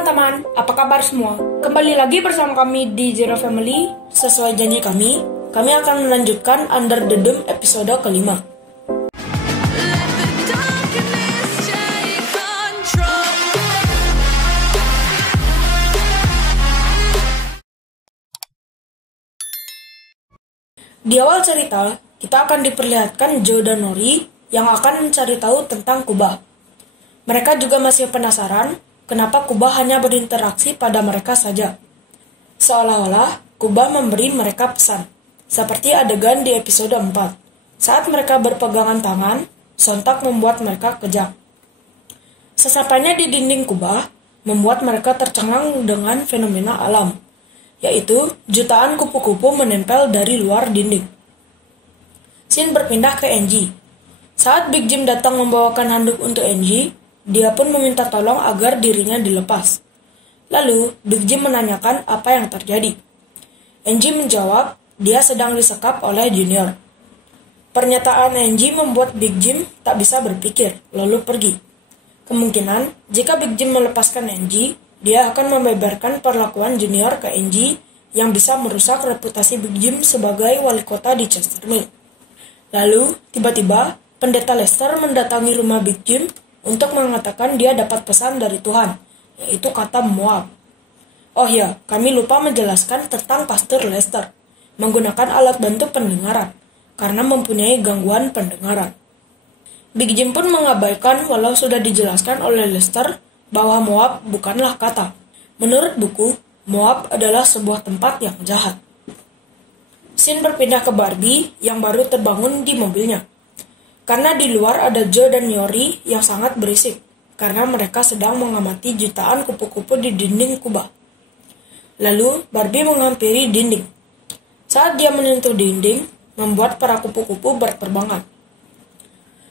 teman-teman, apa kabar semua? Kembali lagi bersama kami di Zero Family. Sesuai janji kami akan melanjutkan Under the Dome episode kelima. Di awal cerita, kita akan diperlihatkan Joe dan Nori yang akan mencari tahu tentang kubah. Mereka juga masih penasaran kenapa kubah hanya berinteraksi pada mereka saja. Seolah-olah kubah memberi mereka pesan, seperti adegan di episode 4. Saat mereka berpegangan tangan, sontak membuat mereka kejang. Sesapannya di dinding kubah membuat mereka tercengang dengan fenomena alam, yaitu jutaan kupu-kupu menempel dari luar dinding. Scene berpindah ke Angie. Saat Big Jim datang membawakan handuk untuk Angie, dia pun meminta tolong agar dirinya dilepas. Lalu, Big Jim menanyakan apa yang terjadi. Angie menjawab, dia sedang disekap oleh Junior. Pernyataan Angie membuat Big Jim tak bisa berpikir, lalu pergi. Kemungkinan, jika Big Jim melepaskan Angie, dia akan membeberkan perlakuan Junior ke Angie yang bisa merusak reputasi Big Jim sebagai wali kota di Chestermill. Lalu, tiba-tiba, Pendeta Lester mendatangi rumah Big Jim untuk mengatakan dia dapat pesan dari Tuhan, yaitu kata Moab. Oh ya, kami lupa menjelaskan tentang Pastor Lester, menggunakan alat bantu pendengaran, karena mempunyai gangguan pendengaran. Big Jim pun mengabaikan walau sudah dijelaskan oleh Lester bahwa Moab bukanlah kata. Menurut buku, Moab adalah sebuah tempat yang jahat. Scene berpindah ke Barbie yang baru terbangun di mobilnya. Karena di luar ada Joe dan Nori yang sangat berisik, karena mereka sedang mengamati jutaan kupu-kupu di dinding kubah. Lalu, Barbie menghampiri dinding. Saat dia menyentuh dinding, membuat para kupu-kupu berterbangan.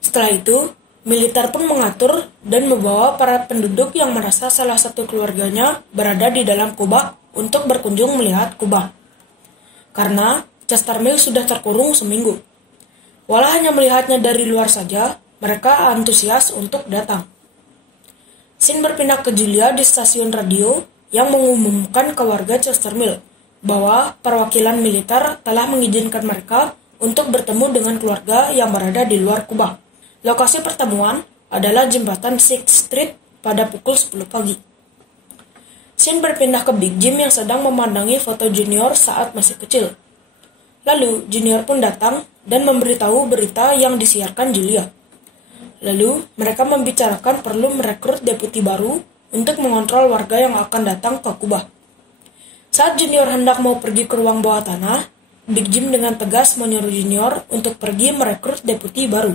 Setelah itu, militer pun mengatur dan membawa para penduduk yang merasa salah satu keluarganya berada di dalam kubah untuk berkunjung melihat kubah. Karena Chestermill sudah terkurung seminggu. Walau hanya melihatnya dari luar saja, mereka antusias untuk datang. Scene berpindah ke Julia di stasiun radio yang mengumumkan ke warga Chestermill bahwa perwakilan militer telah mengizinkan mereka untuk bertemu dengan keluarga yang berada di luar kubah. Lokasi pertemuan adalah jembatan Sixth Street pada pukul 10 pagi. Scene berpindah ke Big Jim yang sedang memandangi foto Junior saat masih kecil. Lalu, Junior pun datang dan memberitahu berita yang disiarkan Julia. Lalu, mereka membicarakan perlu merekrut deputi baru untuk mengontrol warga yang akan datang ke kubah. Saat Junior hendak mau pergi ke ruang bawah tanah, Big Jim dengan tegas menyuruh Junior untuk pergi merekrut deputi baru.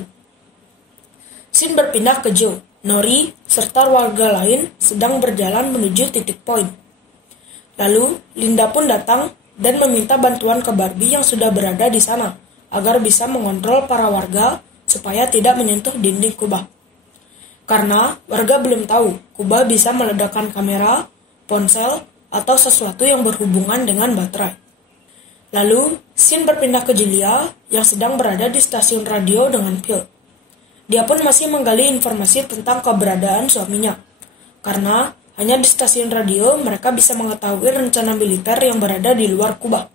Scene berpindah ke Joe, Nori, serta warga lain sedang berjalan menuju titik poin. Lalu, Linda pun datang dan meminta bantuan ke Barbie yang sudah berada di sana, agar bisa mengontrol para warga supaya tidak menyentuh dinding kubah. Karena warga belum tahu kubah bisa meledakkan kamera, ponsel, atau sesuatu yang berhubungan dengan baterai. Lalu, scene berpindah ke Julia yang sedang berada di stasiun radio dengan Phil. Dia pun masih menggali informasi tentang keberadaan suaminya, karena hanya di stasiun radio mereka bisa mengetahui rencana militer yang berada di luar kubah.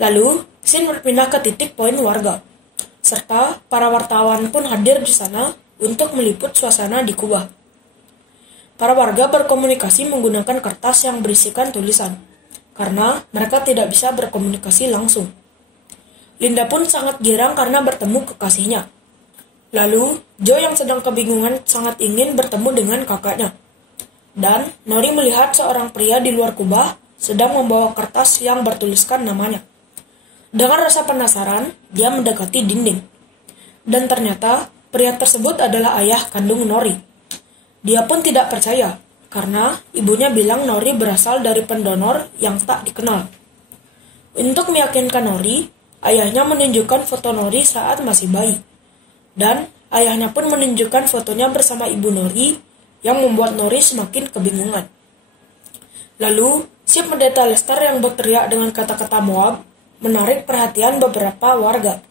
Lalu, scene berpindah ke titik poin warga, serta para wartawan pun hadir di sana untuk meliput suasana di kubah. Para warga berkomunikasi menggunakan kertas yang berisikan tulisan, karena mereka tidak bisa berkomunikasi langsung. Linda pun sangat girang karena bertemu kekasihnya. Lalu, Joe yang sedang kebingungan sangat ingin bertemu dengan kakaknya. Dan Nori melihat seorang pria di luar kubah sedang membawa kertas yang bertuliskan namanya. Dengan rasa penasaran, dia mendekati dinding. Dan ternyata, pria tersebut adalah ayah kandung Nori. Dia pun tidak percaya, karena ibunya bilang Nori berasal dari pendonor yang tak dikenal. Untuk meyakinkan Nori, ayahnya menunjukkan foto Nori saat masih bayi. Dan ayahnya pun menunjukkan fotonya bersama ibu Nori, yang membuat Nori semakin kebingungan. Lalu, si pendeta Lester yang berteriak dengan kata-kata Moab menarik perhatian beberapa warga.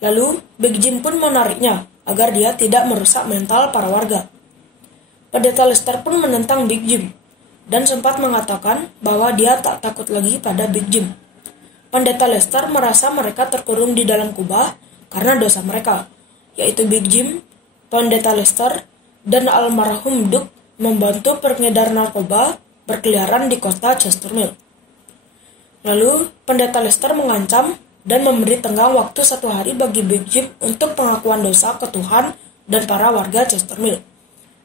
Lalu, Big Jim pun menariknya agar dia tidak merusak mental para warga. Pendeta Lester pun menentang Big Jim dan sempat mengatakan bahwa dia tak takut lagi pada Big Jim. Pendeta Lester merasa mereka terkurung di dalam kubah karena dosa mereka, yaitu Big Jim, Pendeta Lester, dan almarhum Duke membantu pengedar narkoba berkeliaran di kota Chesterfield. Lalu, Pendeta Lester mengancam dan memberi tenggang waktu 1 hari bagi Big Jim untuk pengakuan dosa ke Tuhan dan para warga Chesterfield.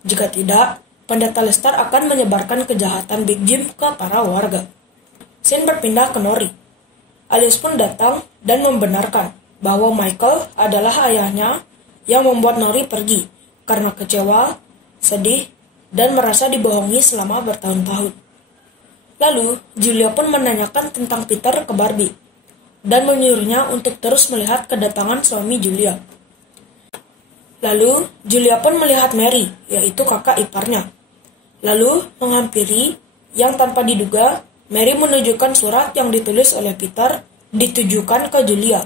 Jika tidak, Pendeta Lester akan menyebarkan kejahatan Big Jim ke para warga. Scene berpindah ke Nori. Alice pun datang dan membenarkan bahwa Michael adalah ayahnya yang membuat Nori pergi karena kecewa, sedih, dan merasa dibohongi selama bertahun-tahun. Lalu, Julia pun menanyakan tentang Peter ke Barbie dan menyuruhnya untuk terus melihat kedatangan suami Julia. Lalu, Julia pun melihat Mary, yaitu kakak iparnya. Lalu, menghampiri, yang tanpa diduga, Mary menunjukkan surat yang ditulis oleh Peter ditujukan ke Julia,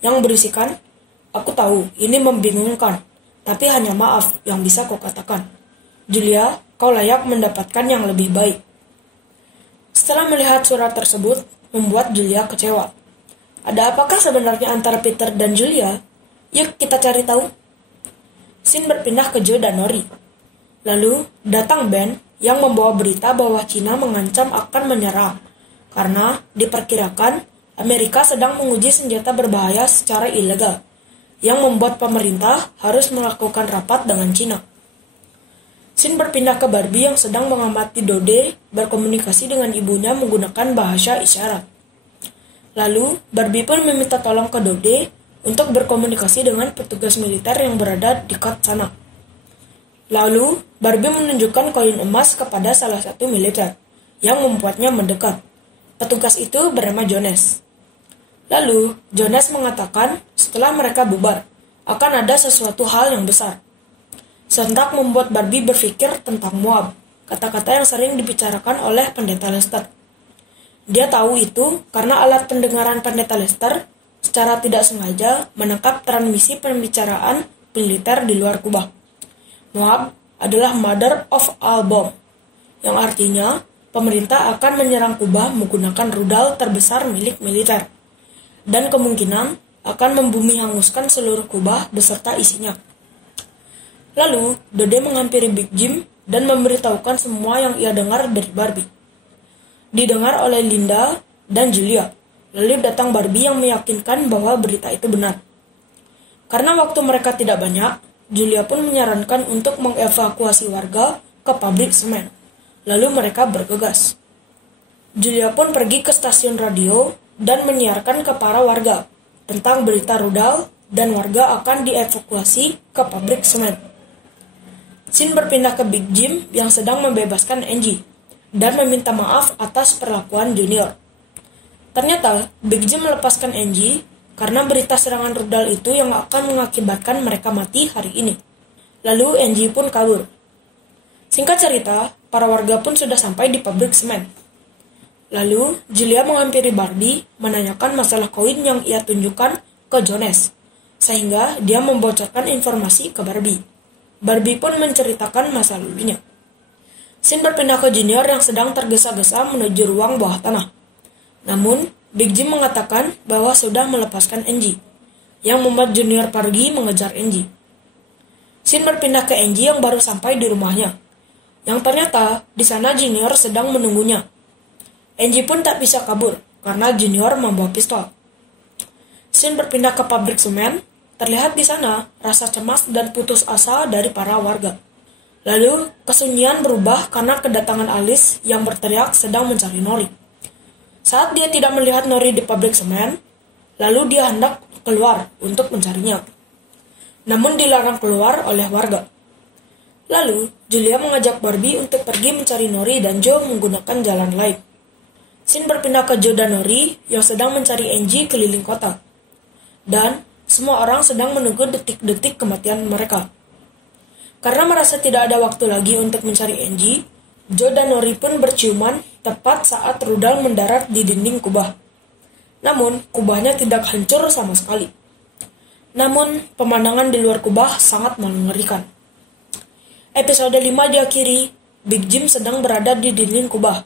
yang berisikan, "Aku tahu, ini membingungkan, tapi hanya maaf yang bisa kau katakan. Julia, kau layak mendapatkan yang lebih baik." Setelah melihat surat tersebut, membuat Julia kecewa. Ada apakah sebenarnya antara Peter dan Julia? Yuk kita cari tahu. Scene berpindah ke Joe dan Nori. Lalu, datang Ben yang membawa berita bahwa Cina mengancam akan menyerang, karena diperkirakan Amerika sedang menguji senjata berbahaya secara ilegal, yang membuat pemerintah harus melakukan rapat dengan Cina. Scene berpindah ke Barbie yang sedang mengamati Dode berkomunikasi dengan ibunya menggunakan bahasa isyarat. Lalu, Barbie pun meminta tolong ke Dode untuk berkomunikasi dengan petugas militer yang berada di dekat sana. Lalu, Barbie menunjukkan koin emas kepada salah satu militer, yang membuatnya mendekat. Petugas itu bernama Jonas. Lalu, Jonas mengatakan setelah mereka bubar, akan ada sesuatu hal yang besar. Sontak membuat Barbie berpikir tentang Moab, kata-kata yang sering dibicarakan oleh Pendeta Lester. Dia tahu itu karena alat pendengaran Pendeta Lester secara tidak sengaja menangkap transmisi pembicaraan militer di luar Kubah. Moab adalah Mother of all bomb, yang artinya pemerintah akan menyerang Kubah menggunakan rudal terbesar milik militer, dan kemungkinan akan membumi hanguskan seluruh Kubah beserta isinya. Lalu, Dode menghampiri Big Jim dan memberitahukan semua yang ia dengar dari Barbie. Didengar oleh Linda dan Julia. Lalu datang Barbie yang meyakinkan bahwa berita itu benar. Karena waktu mereka tidak banyak, Julia pun menyarankan untuk mengevakuasi warga ke pabrik semen. Lalu mereka bergegas. Julia pun pergi ke stasiun radio dan menyiarkan ke para warga tentang berita rudal dan warga akan dievakuasi ke pabrik semen. Scene berpindah ke Big Jim yang sedang membebaskan Angie dan meminta maaf atas perlakuan Junior. Ternyata, Big Jim melepaskan Angie karena berita serangan rudal itu yang akan mengakibatkan mereka mati hari ini. Lalu Angie pun kabur. Singkat cerita, para warga pun sudah sampai di pabrik semen. Lalu, Julia menghampiri Barbie menanyakan masalah koin yang ia tunjukkan ke Jonas, sehingga dia membocorkan informasi ke Barbie. Barbie pun menceritakan masa lalunya. Scene berpindah ke Junior yang sedang tergesa-gesa menuju ruang bawah tanah. Namun, Big Jim mengatakan bahwa sudah melepaskan Angie, yang membuat Junior pergi mengejar Angie. Scene berpindah ke Angie yang baru sampai di rumahnya, yang ternyata di sana Junior sedang menunggunya. Angie pun tak bisa kabur karena Junior membawa pistol. Scene berpindah ke pabrik semen. Terlihat di sana rasa cemas dan putus asa dari para warga. Lalu, kesunyian berubah karena kedatangan Alice yang berteriak sedang mencari Nori. Saat dia tidak melihat Nori di pabrik semen, lalu dia hendak keluar untuk mencarinya. Namun dilarang keluar oleh warga. Lalu, Julia mengajak Barbie untuk pergi mencari Nori dan Joe menggunakan jalan lain. Scene berpindah ke Joe dan Nori yang sedang mencari Angie keliling kota. Dan semua orang sedang menunggu detik-detik kematian mereka. Karena merasa tidak ada waktu lagi untuk mencari Angie, Joe dan Nori pun berciuman tepat saat rudal mendarat di dinding kubah. Namun, kubahnya tidak hancur sama sekali. Namun, pemandangan di luar kubah sangat mengerikan. Episode 5 diakhiri, Big Jim sedang berada di dinding kubah.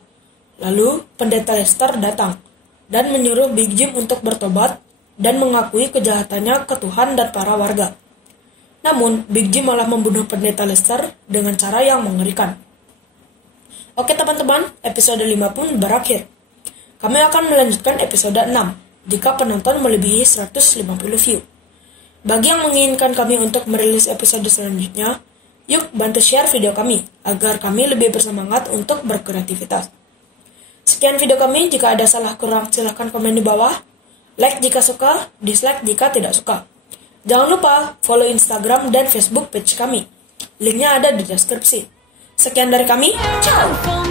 Lalu, Pendeta Lester datang dan menyuruh Big Jim untuk bertobat dan mengakui kejahatannya ke Tuhan dan para warga. Namun, Big Jim malah membunuh Pendeta Lester dengan cara yang mengerikan. Oke teman-teman, episode 5 pun berakhir. Kami akan melanjutkan episode 6 jika penonton melebihi 150 view. Bagi yang menginginkan kami untuk merilis episode selanjutnya, yuk bantu share video kami, agar kami lebih bersemangat untuk berkreativitas. Sekian video kami, jika ada salah kurang silahkan komen di bawah. Like jika suka, dislike jika tidak suka. Jangan lupa follow Instagram dan Facebook page kami. Linknya ada di deskripsi. Sekian dari kami, ciao!